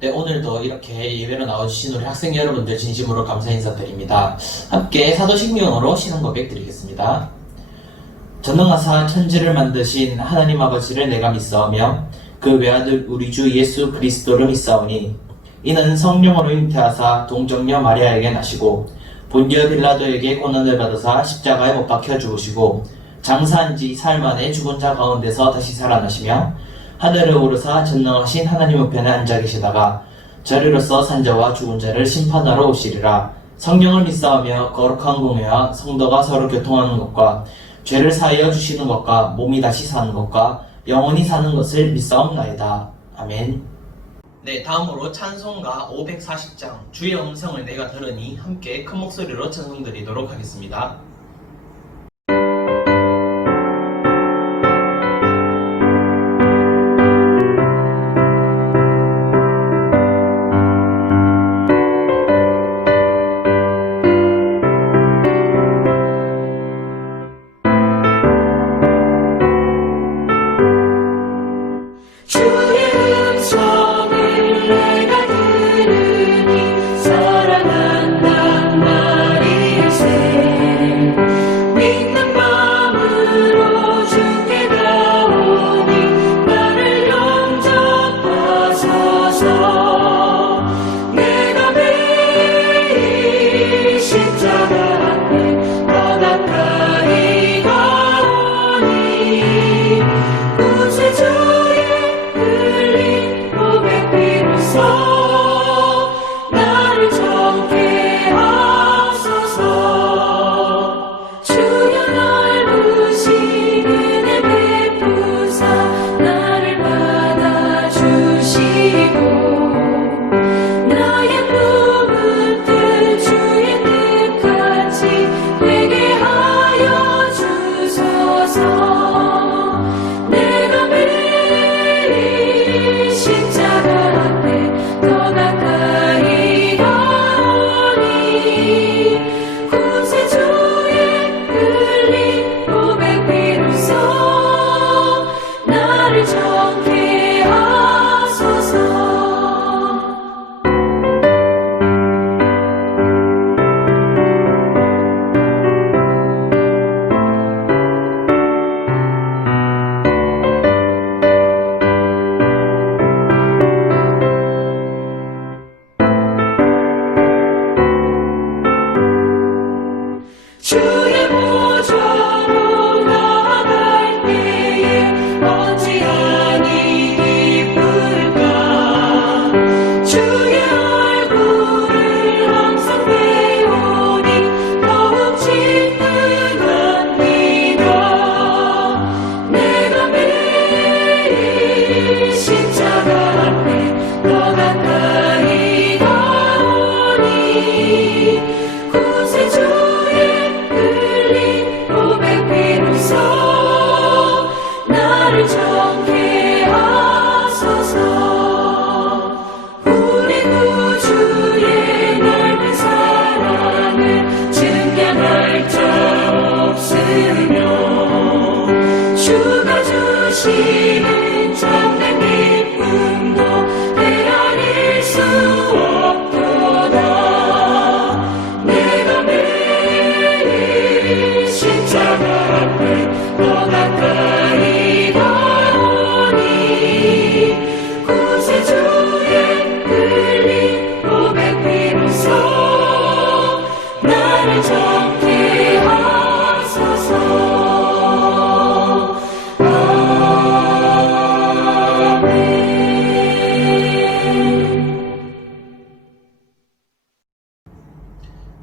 네, 오늘도 이렇게 예배로 나와주신 우리 학생 여러분들 진심으로 감사 인사드립니다. 함께 사도신경으로 신앙 고백 드리겠습니다. 전능하사 천지를 만드신 하나님 아버지를 내가 믿사오며 그 외아들 우리 주 예수 그리스도를 믿사오니 이는 성령으로 잉태하사 동정녀 마리아에게 나시고 본디오 빌라도에게 고난을 받으사 십자가에 못 박혀 죽으시고 장사한 지 사흘 만에 죽은 자 가운데서 다시 살아나시며 하늘에 오르사 전능하신 하나님 우편에 앉아 계시다가 저리로서 산자와 죽은 자를 심판하러 오시리라. 성령을 믿사오며 거룩한 공회와 성도가 서로 교통하는 것과 죄를 사하여 주시는 것과 몸이 다시 사는 것과 영원히 사는 것을 믿사옵나이다. 아멘. 네, 다음으로 찬송가 540장 주의 음성을 내가 들으니 함께 큰 목소리로 찬송드리도록 하겠습니다.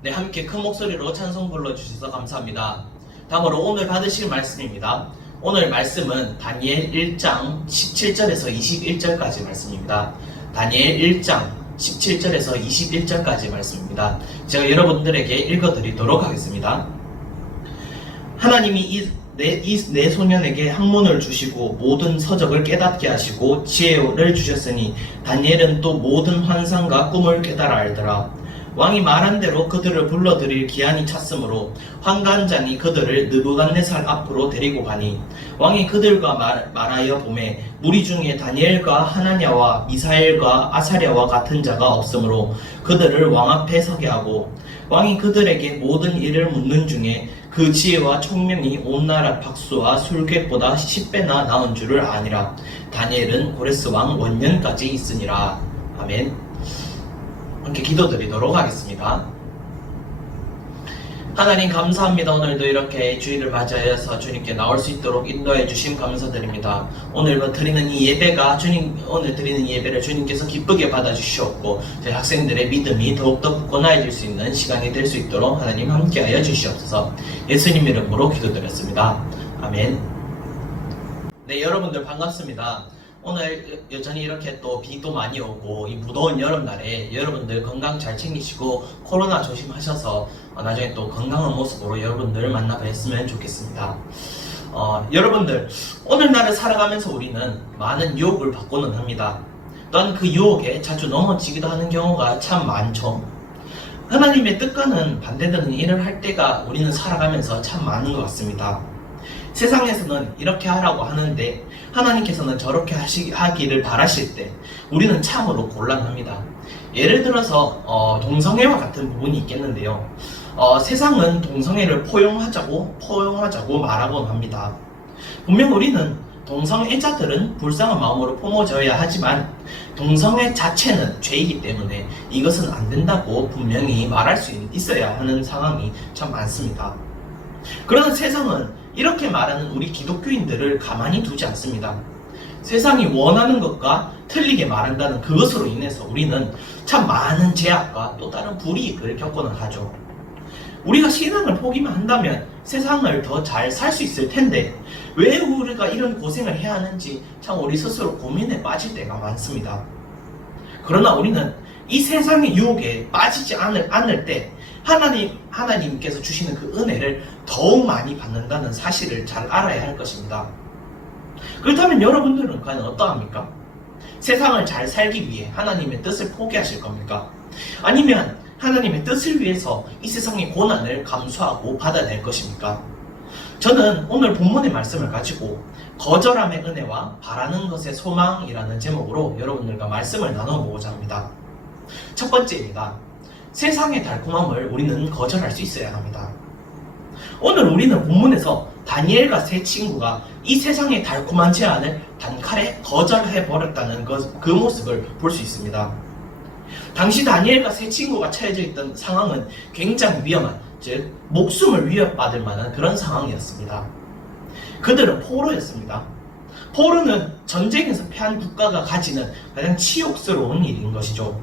네, 함께 큰 목소리로 찬송 불러주셔서 감사합니다. 다음으로 오늘 받으실 말씀입니다. 오늘 말씀은 다니엘 1장 17절에서 21절까지 말씀입니다. 다니엘 1장 17절에서 21절까지 말씀입니다. 제가 여러분들에게 읽어드리도록 하겠습니다. 하나님이 내 소년에게 학문을 주시고 모든 서적을 깨닫게 하시고 지혜를 주셨으니 다니엘은 또 모든 환상과 꿈을 깨달아 알더라. 왕이 말한 대로 그들을 불러들일 기한이 찼으므로 환관장이 그들을 느부갓네살 앞으로 데리고 가니 왕이 그들과 말하여 보매 무리 중에 다니엘과 하나냐와 미사엘과 아사랴와 같은 자가 없으므로 그들을 왕 앞에 서게 하고 왕이 그들에게 모든 일을 묻는 중에 그 지혜와 총명이 온 나라 박수와 술객보다 10배나 나은 줄을 아니라. 다니엘은 고레스 왕 원년까지 있으니라. 아멘. 함께 기도드리도록 하겠습니다. 하나님 감사합니다. 오늘도 이렇게 주일을 맞이하여서 주님께 나올 수 있도록 인도해 주심 감사드립니다. 오늘 드리는 이 예배가 오늘 드리는 이 예배를 주님께서 기쁘게 받아주시옵고 저희 학생들의 믿음이 더욱더 굳건해질 수 있는 시간이 될 수 있도록 하나님 함께하여 주시옵소서. 예수님 이름으로 기도드렸습니다. 아멘. 네, 여러분들 반갑습니다. 오늘 여전히 이렇게 또 비도 많이 오고 이 무더운 여름날에 여러분들 건강 잘 챙기시고 코로나 조심하셔서 나중에 또 건강한 모습으로 여러분들 만나 뵀으면 좋겠습니다. 여러분들 오늘날을 살아가면서 우리는 많은 유혹을 받고는 합니다. 또한 그 유혹에 자주 넘어지기도 하는 경우가 참 많죠. 하나님의 뜻과는 반대되는 일을 할 때가 우리는 살아가면서 참 많은 것 같습니다. 세상에서는 이렇게 하라고 하는데 하나님께서는 저렇게 하기를 바라실 때 우리는 참으로 곤란합니다. 예를 들어서 동성애와 같은 부분이 있겠는데요. 세상은 동성애를 포용하자고 말하곤 합니다. 분명 우리는 동성애자들은 불쌍한 마음으로 품어줘야 하지만 동성애 자체는 죄이기 때문에 이것은 안 된다고 분명히 말할 수 있어야 하는 상황이 참 많습니다. 그러나 세상은 이렇게 말하는 우리 기독교인들을 가만히 두지 않습니다. 세상이 원하는 것과 틀리게 말한다는 그것으로 인해서 우리는 참 많은 제약과 또 다른 불이익을 겪고는 하죠. 우리가 신앙을 포기만 한다면 세상을 더 잘 살 수 있을 텐데 왜 우리가 이런 고생을 해야 하는지 참 우리 스스로 고민에 빠질 때가 많습니다. 그러나 우리는 이 세상의 유혹에 빠지지 않을 때 하나님께서 주시는 그 은혜를 더욱 많이 받는다는 사실을 잘 알아야 할 것입니다. 그렇다면 여러분들은 과연 어떠합니까? 세상을 잘 살기 위해 하나님의 뜻을 포기하실 겁니까? 아니면 하나님의 뜻을 위해서 이 세상의 고난을 감수하고 받아낼 것입니까? 저는 오늘 본문의 말씀을 가지고 거절함의 은혜와 바라는 것의 소망이라는 제목으로 여러분들과 말씀을 나눠보고자 합니다. 첫 번째입니다. 세상의 달콤함을 우리는 거절할 수 있어야 합니다. 오늘 우리는 본문에서 다니엘과 세 친구가 이 세상의 달콤한 제안을 단칼에 거절해버렸다는 그 모습을 볼 수 있습니다. 당시 다니엘과 세 친구가 처해져 있던 상황은 굉장히 위험한, 즉 목숨을 위협받을 만한 그런 상황이었습니다. 그들은 포로였습니다. 포로는 전쟁에서 패한 국가가 가지는 가장 치욕스러운 일인 것이죠.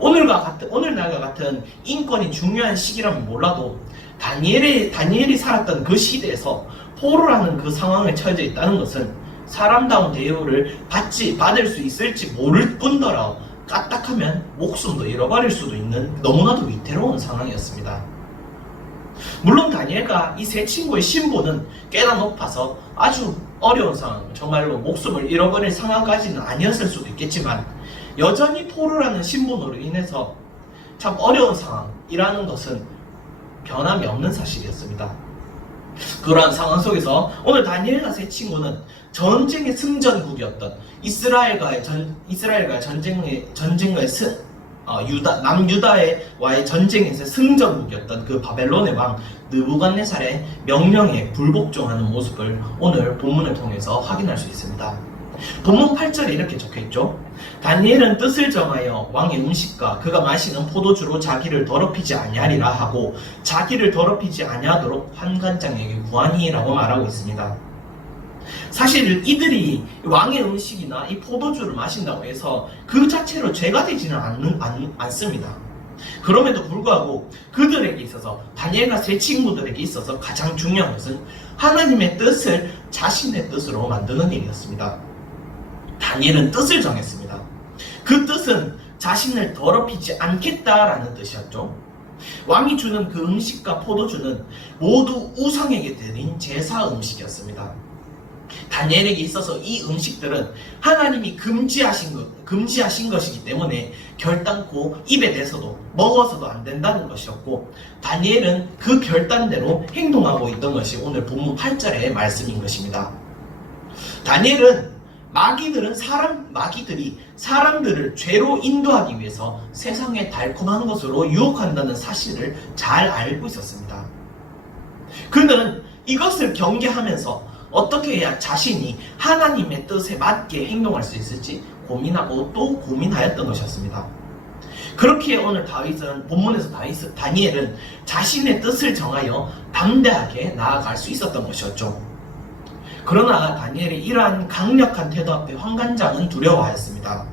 오늘날과 같은 인권이 중요한 시기라면 몰라도 다니엘이 살았던 그 시대에서 포로라는 그 상황에 처해져 있다는 것은 사람다운 대우를 받을 수 있을지 모를 뿐더러 까딱하면 목숨도 잃어버릴 수도 있는 너무나도 위태로운 상황이었습니다. 물론 다니엘과 이 세 친구의 신분은 꽤나 높아서 아주 어려운 상황, 정말로 목숨을 잃어버릴 상황까지는 아니었을 수도 있겠지만 여전히 포로라는 신분으로 인해서 참 어려운 상황이라는 것은 변함이 없는 사실이었습니다. 그러한 상황 속에서 오늘 다니엘과 세 친구는 전쟁의 승전국이었던 이스라엘과의 남유다와의 전쟁에서 승전국이었던 그 바벨론의 왕 느부갓네살의 명령에 불복종하는 모습을 오늘 본문을 통해서 확인할 수 있습니다. 본문 8절에 이렇게 적혀있죠. 다니엘은 뜻을 정하여 왕의 음식과 그가 마시는 포도주로 자기를 더럽히지 아니하리라 하고 자기를 더럽히지 아니하도록 환관장에게 구하니라고 말하고 있습니다. 사실 이들이 왕의 음식이나 이 포도주를 마신다고 해서 그 자체로 죄가 되지는 않습니다. 그럼에도 불구하고 그들에게 있어서, 다니엘과 세 친구들에게 있어서 가장 중요한 것은 하나님의 뜻을 자신의 뜻으로 만드는 일이었습니다. 다니엘은 뜻을 정했습니다. 그 뜻은 자신을 더럽히지 않겠다라는 뜻이었죠. 왕이 주는 그 음식과 포도주는 모두 우상에게 드린 제사 음식이었습니다. 다니엘에게 있어서 이 음식들은 하나님이 금지하신 것이기 때문에 결단코 입에 대서도 먹어서도 안 된다는 것이었고, 다니엘은 그 결단대로 행동하고 있던 것이 오늘 본문 8절의 말씀인 것입니다. 다니엘은 마귀들이 사람들을 죄로 인도하기 위해서 세상의 달콤한 것으로 유혹한다는 사실을 잘 알고 있었습니다. 그는 이것을 경계하면서 어떻게 해야 자신이 하나님의 뜻에 맞게 행동할 수 있을지 고민하고 또 고민하였던 것이었습니다. 그렇기에 오늘 본문에서 다니엘은 자신의 뜻을 정하여 담대하게 나아갈 수 있었던 것이었죠. 그러나 다니엘의 이러한 강력한 태도 앞에 환관장은 두려워하였습니다.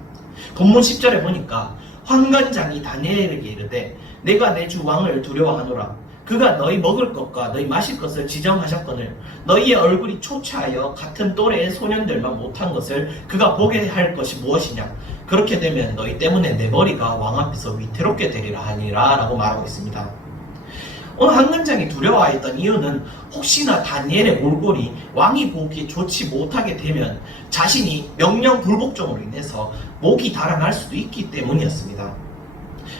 본문 10절에 보니까 환관장이 다니엘에게 이르되 내가 내 주 왕을 두려워하노라. 그가 너희 먹을 것과 너희 마실 것을 지정하셨거늘 너희의 얼굴이 초췌하여 같은 또래의 소년들만 못한 것을 그가 보게 할 것이 무엇이냐. 그렇게 되면 너희 때문에 내 머리가 왕 앞에서 위태롭게 되리라 하니라 라고 말하고 있습니다. 오늘 환관장이 두려워했던 이유는 혹시나 다니엘의 몰골이 왕이 보기에 좋지 못하게 되면 자신이 명령 불복종으로 인해서 목이 달아날 수도 있기 때문이었습니다.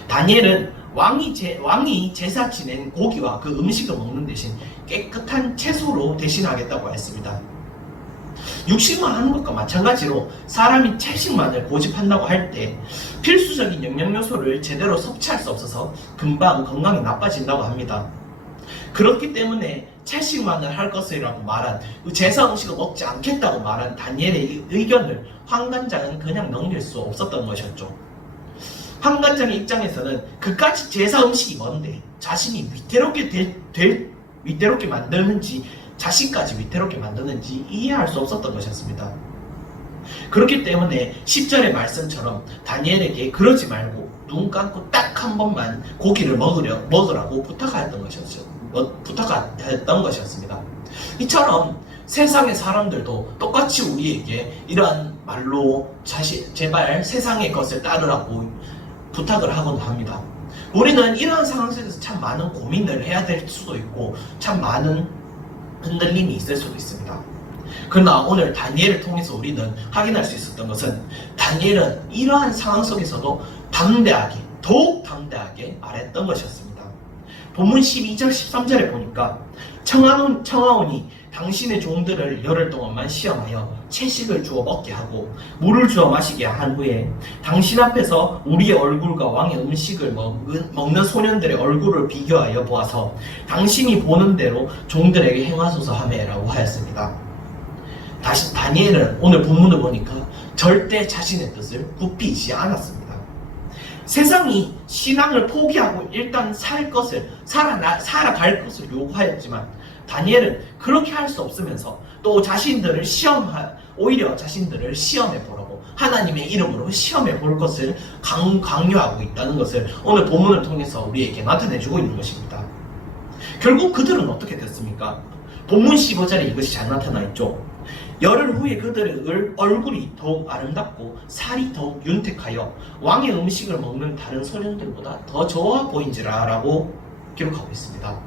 다니엘은 왕이 제사 지낸 고기와 그 음식을 먹는 대신 깨끗한 채소로 대신하겠다고 했습니다. 육식만 하는 것과 마찬가지로 사람이 채식만을 고집한다고 할 때 필수적인 영양요소를 제대로 섭취할 수 없어서 금방 건강이 나빠진다고 합니다. 그렇기 때문에 채식만을 할 것이라고 말한, 제사 음식을 먹지 않겠다고 말한 다니엘의 의견을 환관장은 그냥 넘길 수 없었던 것이었죠. 환관장의 입장에서는 그까지 제사 음식이 뭔데 자신이 위태롭게 만드는지, 자신까지 위태롭게 만드는지 이해할 수 없었던 것이었습니다. 그렇기 때문에 10절의 말씀처럼 다니엘에게 그러지 말고 눈 감고 딱 한 번만 고기를 먹으라고 부탁하였던 것이었습니다. 이처럼 세상의 사람들도 똑같이 우리에게 이러한 말로 제발 세상의 것을 따르라고 부탁을 하곤 합니다. 우리는 이러한 상황 속에서 참 많은 고민을 해야 될 수도 있고 참 많은 흔들림이 있을 수도 있습니다. 그러나 오늘 다니엘을 통해서 우리는 확인할 수 있었던 것은 다니엘은 이러한 상황 속에서도 더욱 담대하게 말했던 것이었습니다. 본문 12절 13절에 보니까 청하오니 당신의 종들을 열흘 동안만 시험하여 채식을 주어 먹게 하고 물을 주어 마시게 한 후에 당신 앞에서 우리의 얼굴과 왕의 음식을 먹는 소년들의 얼굴을 비교하여 보아서 당신이 보는 대로 종들에게 행하소서 하매라고 하였습니다. 다시 다니엘은 오늘 본문을 보니까 절대 자신의 뜻을 굽히지 않았습니다. 세상이 신앙을 포기하고 일단 살아갈 것을 요구하였지만 다니엘은 그렇게 할 수 없으면서 또 오히려 자신들을 시험해 보라고 하나님의 이름으로 시험해 볼 것을 강요하고 있다는 것을 오늘 본문을 통해서 우리에게 나타내주고 있는 것입니다. 결국 그들은 어떻게 됐습니까? 본문 15절에 이것이 잘 나타나 있죠. 열흘 후에 그들의 얼굴이 더욱 아름답고 살이 더욱 윤택하여 왕의 음식을 먹는 다른 소년들보다 더 좋아 보인지라 라고 기록하고 있습니다.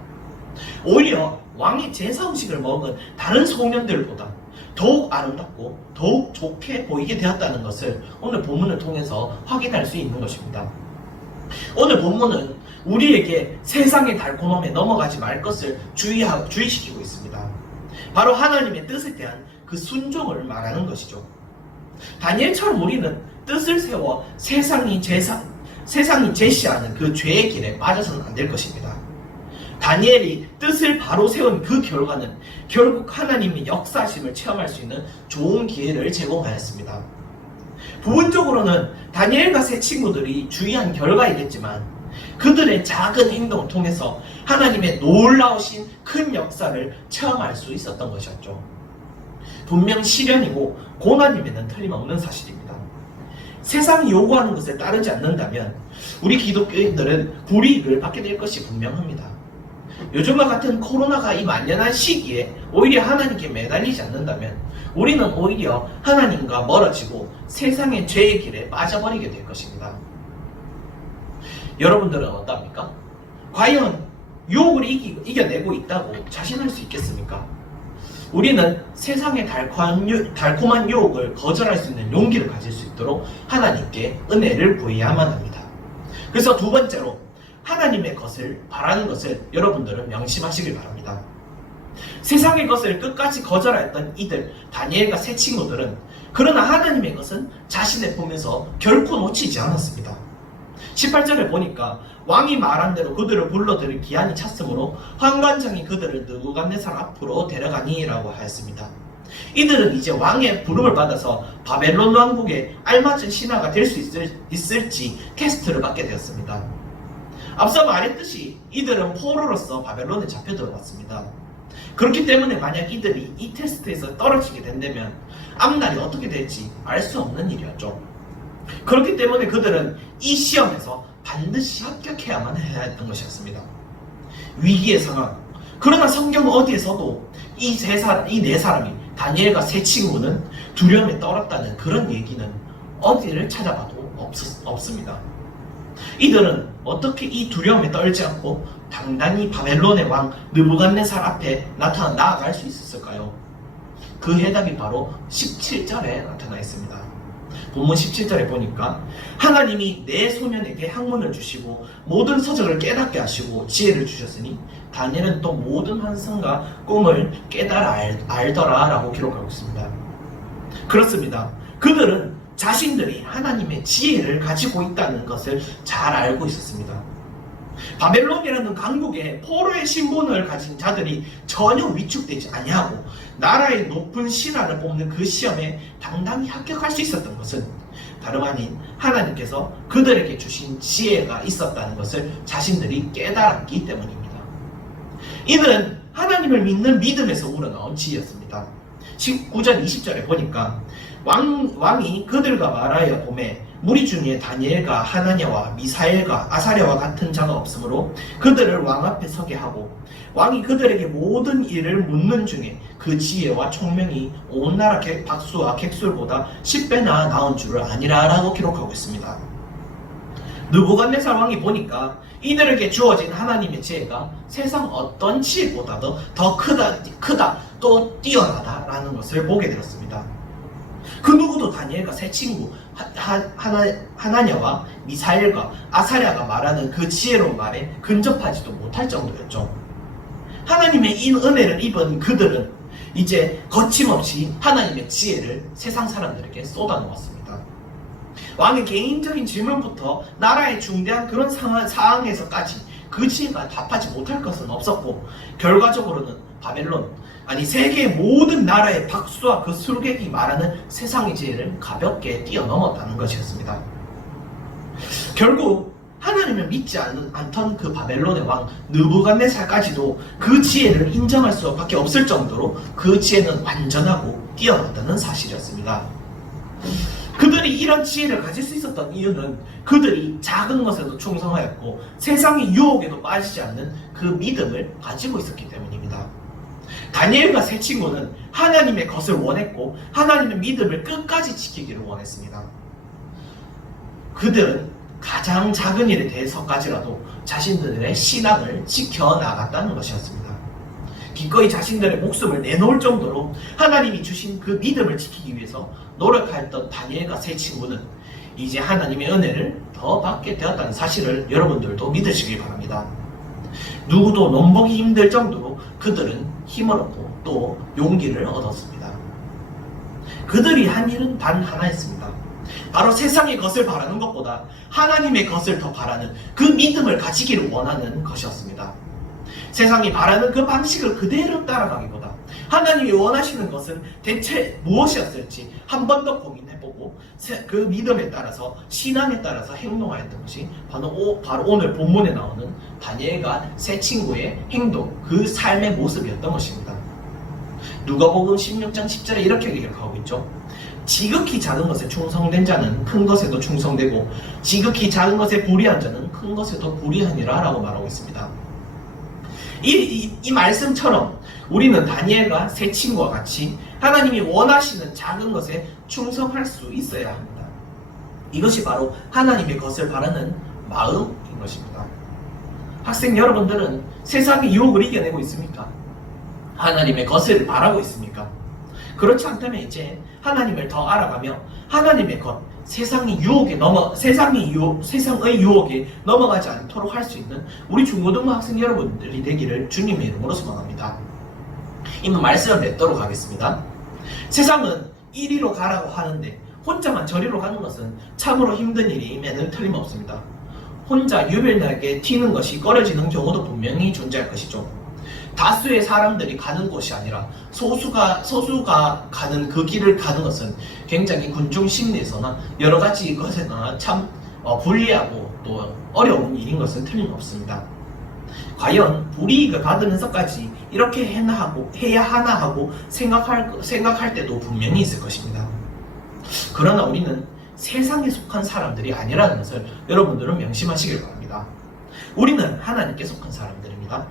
오히려 왕의 제사 음식을 먹은 다른 소년들보다 더욱 아름답고 더욱 좋게 보이게 되었다는 것을 오늘 본문을 통해서 확인할 수 있는 것입니다. 오늘 본문은 우리에게 세상의 달콤함에 넘어가지 말 것을 주의시키고 있습니다. 바로 하나님의 뜻에 대한 그 순종을 말하는 것이죠. 다니엘처럼 우리는 뜻을 세워 세상이 제시하는 그 죄의 길에 빠져서는 안 될 것입니다. 다니엘이 뜻을 바로 세운 그 결과는 결국 하나님의 역사심을 체험할 수 있는 좋은 기회를 제공하였습니다. 부분적으로는 다니엘과 세 친구들이 주의한 결과이겠지만 그들의 작은 행동을 통해서 하나님의 놀라우신 큰 역사를 체험할 수 있었던 것이었죠. 분명 시련이고 고난임에는 틀림없는 사실입니다. 세상이 요구하는 것에 따르지 않는다면 우리 기독교인들은 불이익을 받게 될 것이 분명합니다. 요즘과 같은 코로나가 이 만연한 시기에 오히려 하나님께 매달리지 않는다면 우리는 오히려 하나님과 멀어지고 세상의 죄의 길에 빠져버리게 될 것입니다. 여러분들은 어떻습니까? 과연 유혹을 이겨내고 있다고 자신할 수 있겠습니까? 우리는 세상의 달콤한 유혹을 거절할 수 있는 용기를 가질 수 있도록 하나님께 은혜를 구해야만 합니다. 그래서 두 번째로 하나님의 것을 바라는 것을 여러분들은 명심하시길 바랍니다. 세상의 것을 끝까지 거절하였던 이들, 다니엘과 세 친구들은 그러나 하나님의 것은 자신의 보면서 결코 놓치지 않았습니다. 18절에 보니까 왕이 말한 대로 그들을 불러들일 기한이 찼으므로 환관장이 그들을 느부갓네살 앞으로 데려가니 라고 하였습니다. 이들은 이제 왕의 부름을 받아서 바벨론 왕국에 알맞은 신하가 될 수 있을지 테스트를 받게 되었습니다. 앞서 말했듯이 이들은 포로로서 바벨론에 잡혀 들어갔습니다. 그렇기 때문에 만약 이들이 이 테스트에서 떨어지게 된다면 앞날이 어떻게 될지 알 수 없는 일이었죠. 그렇기 때문에 그들은 이 시험에서 반드시 합격해야만 해야 했던 것이었습니다. 위기의 상황. 그러나 성경 어디에서도 이 네 사람이 다니엘과 세 친구는 두려움에 떨었다는 그런 얘기는 어디를 찾아봐도 없습니다. 이들은 어떻게 이 두려움에 떨지 않고 당당히 바벨론의 왕 느부갓네살 앞에 나아갈 수 있었을까요? 그 해답이 바로 17절에 나타나 있습니다. 본문 17절에 보니까 하나님이 내 소년에게 학문을 주시고 모든 서적을 깨닫게 하시고 지혜를 주셨으니 다니엘은 또 모든 환상과 꿈을 깨달아 알더라 라고 기록하고 있습니다. 그렇습니다. 그들은 자신들이 하나님의 지혜를 가지고 있다는 것을 잘 알고 있었습니다. 바벨론이라는 강국에 포로의 신분을 가진 자들이 전혀 위축되지 아니하고 나라의 높은 신하를 뽑는 그 시험에 당당히 합격할 수 있었던 것은 다름 아닌 하나님께서 그들에게 주신 지혜가 있었다는 것을 자신들이 깨달았기 때문입니다. 이는 하나님을 믿는 믿음에서 우러나온 지혜였습니다. 19절 20절에 보니까 왕이 그들과 말하여 보매 무리 중에 다니엘과 하나냐와 미사엘과 아사랴와 같은 자가 없으므로 그들을 왕 앞에 서게 하고 왕이 그들에게 모든 일을 묻는 중에 그 지혜와 총명이 온 나라 박수와 객술보다 10배나 나은 줄을 아니라 라고 기록하고 있습니다. 느부갓네살 왕이 보니까 이들에게 주어진 하나님의 지혜가 세상 어떤 지혜보다도 더 크다 또 뛰어나다라는 것을 보게 되었습니다. 그 누구도 다니엘과 세 친구 하나냐와 미사엘과 아사랴가 말하는 그 지혜로운 말에 근접하지도 못할 정도였죠. 하나님의 이 은혜를 입은 그들은 이제 거침없이 하나님의 지혜를 세상 사람들에게 쏟아놓았습니다. 왕의 개인적인 질문부터 나라의 중대한 그런 상황에서까지 그 지혜가 답하지 못할 것은 없었고 결과적으로는 바벨론 세계의 모든 나라의 박수와 그 술객이 말하는 세상의 지혜를 가볍게 뛰어넘었다는 것이었습니다. 결국 하나님을 믿지 않던 그 바벨론의 왕 느부갓네살까지도 그 지혜를 인정할 수밖에 없을 정도로 그 지혜는 완전하고 뛰어났다는 사실이었습니다. 그들이 이런 지혜를 가질 수 있었던 이유는 그들이 작은 것에도 충성하였고 세상의 유혹에도 빠지지 않는 그 믿음을 가지고 있었기 때문입니다. 다니엘과 세 친구는 하나님의 것을 원했고 하나님의 믿음을 끝까지 지키기를 원했습니다. 그들은 가장 작은 일에 대해서까지라도 자신들의 신앙을 지켜나갔다는 것이었습니다. 기꺼이 자신들의 목숨을 내놓을 정도로 하나님이 주신 그 믿음을 지키기 위해서 노력하였던 다니엘과 세 친구는 이제 하나님의 은혜를 더 받게 되었다는 사실을 여러분들도 믿으시길 바랍니다. 누구도 넘보기 힘들 정도로 그들은 힘을 얻고 또 용기를 얻었습니다. 그들이 한 일은 단 하나였습니다. 바로 세상의 것을 바라는 것보다 하나님의 것을 더 바라는 그 믿음을 가지기를 원하는 것이었습니다. 세상이 바라는 그 방식을 그대로 따라가기보다 하나님이 원하시는 것은 대체 무엇이었을지 한 번 더 고민해보고 그 믿음에 따라서 신앙에 따라서 행동하였던 것이 바로 오늘 본문에 나오는 다니엘과 세 친구의 행동, 그 삶의 모습이었던 것입니다. 누가복음 16장 10절에 이렇게 기록하고 있죠. 지극히 작은 것에 충성된 자는 큰 것에도 충성되고 지극히 작은 것에 불의한 자는 큰 것에도 불의하니라 라고 말하고 있습니다. 이 말씀처럼 우리는 다니엘과 세 친구와 같이 하나님이 원하시는 작은 것에 충성할 수 있어야 합니다. 이것이 바로 하나님의 것을 바라는 마음인 것입니다. 학생 여러분들은 세상의 유혹을 이겨내고 있습니까? 하나님의 것을 바라고 있습니까? 그렇지 않다면 이제 하나님을 더 알아가며 하나님의 것, 세상의 유혹에 넘어가지 않도록 할 수 있는 우리 중고등부 학생 여러분들이 되기를 주님의 이름으로 소망합니다. 이만 말씀을 맺도록 하겠습니다. 세상은 이리로 가라고 하는데 혼자만 저리로 가는 것은 참으로 힘든 일임에는 틀림없습니다. 혼자 유별나게 튀는 것이 꺼려지는 경우도 분명히 존재할 것이죠. 다수의 사람들이 가는 곳이 아니라 소수가 가는 그 길을 가는 것은 굉장히 군중 심리에서나 여러 가지 것에나 참 불리하고 또 어려운 일인 것은 틀림없습니다. 과연 불이익을 받으면서까지 이렇게 해야 하나 하고 생각할 때도 분명히 있을 것입니다. 그러나 우리는 세상에 속한 사람들이 아니라는 것을 여러분들은 명심하시길 바랍니다. 우리는 하나님께 속한 사람들입니다.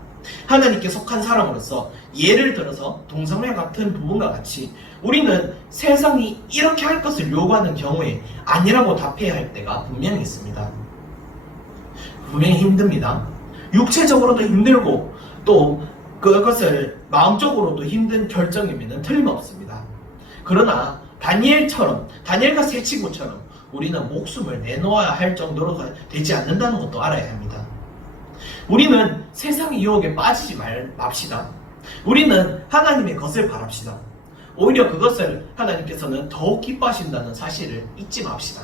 하나님께 속한 사람으로서 예를 들어서 동성애 같은 부분과 같이 우리는 세상이 이렇게 할 것을 요구하는 경우에 아니라고 답해야 할 때가 분명히 있습니다. 분명히 힘듭니다. 육체적으로도 힘들고 또 그것을 마음적으로도 힘든 결정이면 틀림없습니다. 그러나 다니엘과 세 친구처럼 우리는 목숨을 내놓아야 할 정도로 되지 않는다는 것도 알아야 합니다. 우리는 세상의 유혹에 빠지지 맙시다. 우리는 하나님의 것을 바랍시다. 오히려 그것을 하나님께서는 더욱 기뻐하신다는 사실을 잊지 맙시다.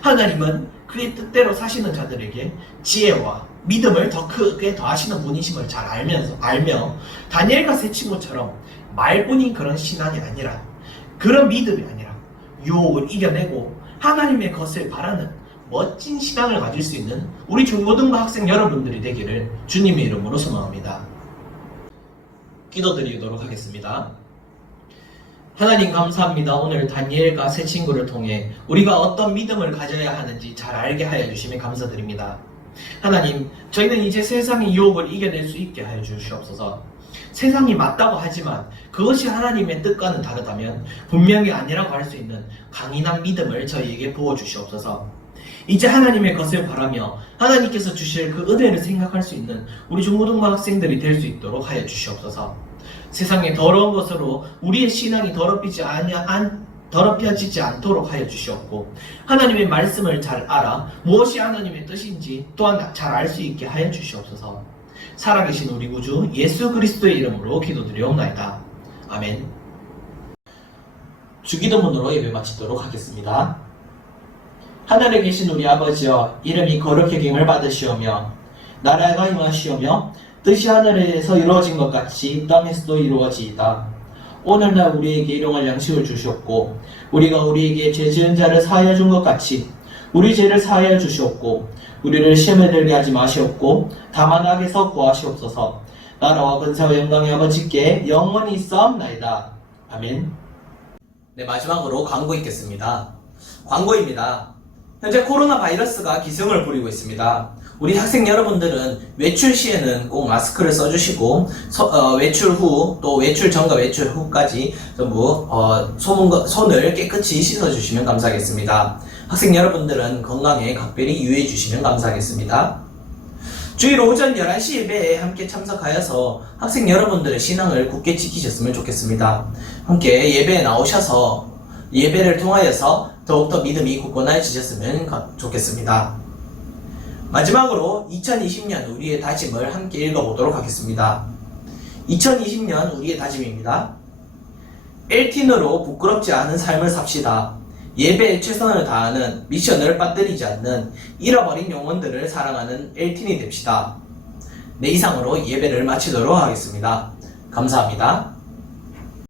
하나님은 그의 뜻대로 사시는 자들에게 지혜와 믿음을 더 크게 더하시는 분이심을 잘 알며 다니엘과 세 친구처럼 말뿐인 그런 신앙이 아니라 그런 믿음이 아니라 유혹을 이겨내고 하나님의 것을 바라는 멋진 신앙을 가질 수 있는 우리 중고등부 학생 여러분들이 되기를 주님의 이름으로 소망합니다. 기도드리도록 하겠습니다. 하나님 감사합니다. 오늘 다니엘과 세 친구를 통해 우리가 어떤 믿음을 가져야 하는지 잘 알게 하여 주심에 감사드립니다. 하나님, 저희는 이제 세상의 유혹을 이겨낼 수 있게 하여 주시옵소서. 세상이 맞다고 하지만 그것이 하나님의 뜻과는 다르다면 분명히 아니라고 할 수 있는 강인한 믿음을 저희에게 부어주시옵소서. 이제 하나님의 것을 바라며 하나님께서 주실 그 은혜를 생각할 수 있는 우리 중고등부 학생들이 될 수 있도록 하여 주시옵소서. 세상의 더러운 것으로 우리의 신앙이 더럽혀지지 않도록 하여 주시옵고 하나님의 말씀을 잘 알아 무엇이 하나님의 뜻인지 또한 잘 알 수 있게 하여 주시옵소서. 살아계신 우리 구주 예수 그리스도의 이름으로 기도드리옵나이다. 아멘. 주기도문으로 예배 마치도록 하겠습니다. 하늘에 계신 우리 아버지여, 이름이 거룩히 여김을 받으시오며 나라가 임하시오며 뜻이 하늘에서 이루어진 것 같이 땅에서도 이루어지이다. 오늘날 우리에게 일용할 양식을 주시옵고 우리가 우리에게 죄 지은 자를 사하여 준 것 같이 우리 죄를 사하여 주시옵고 우리를 시험에 들게 하지 마시옵고 다만 악에서 구하시옵소서. 나라와 근사와 영광의 아버지께 영원히 있사옵나이다. 아멘. 네, 마지막으로 광고 있겠습니다. 광고입니다. 현재 코로나 바이러스가 기승을 부리고 있습니다. 우리 학생 여러분들은 외출 시에는 꼭 마스크를 써주시고 외출 후 또 외출 전과 외출 후까지 전부 손을 깨끗이 씻어주시면 감사하겠습니다. 학생 여러분들은 건강에 각별히 유의해 주시면 감사하겠습니다. 주일 오전 11시 예배에 함께 참석하여서 학생 여러분들의 신앙을 굳게 지키셨으면 좋겠습니다. 함께 예배에 나오셔서 예배를 통하여서 더욱더 믿음이 굳건해지셨으면 좋겠습니다. 마지막으로 2020년 우리의 다짐을 함께 읽어보도록 하겠습니다. 2020년 우리의 다짐입니다. 엘틴으로 부끄럽지 않은 삶을 삽시다. 예배에 최선을 다하는, 미션을 빠뜨리지 않는, 잃어버린 영혼들을 사랑하는 엘틴이 됩시다. 네, 이상으로 예배를 마치도록 하겠습니다. 감사합니다.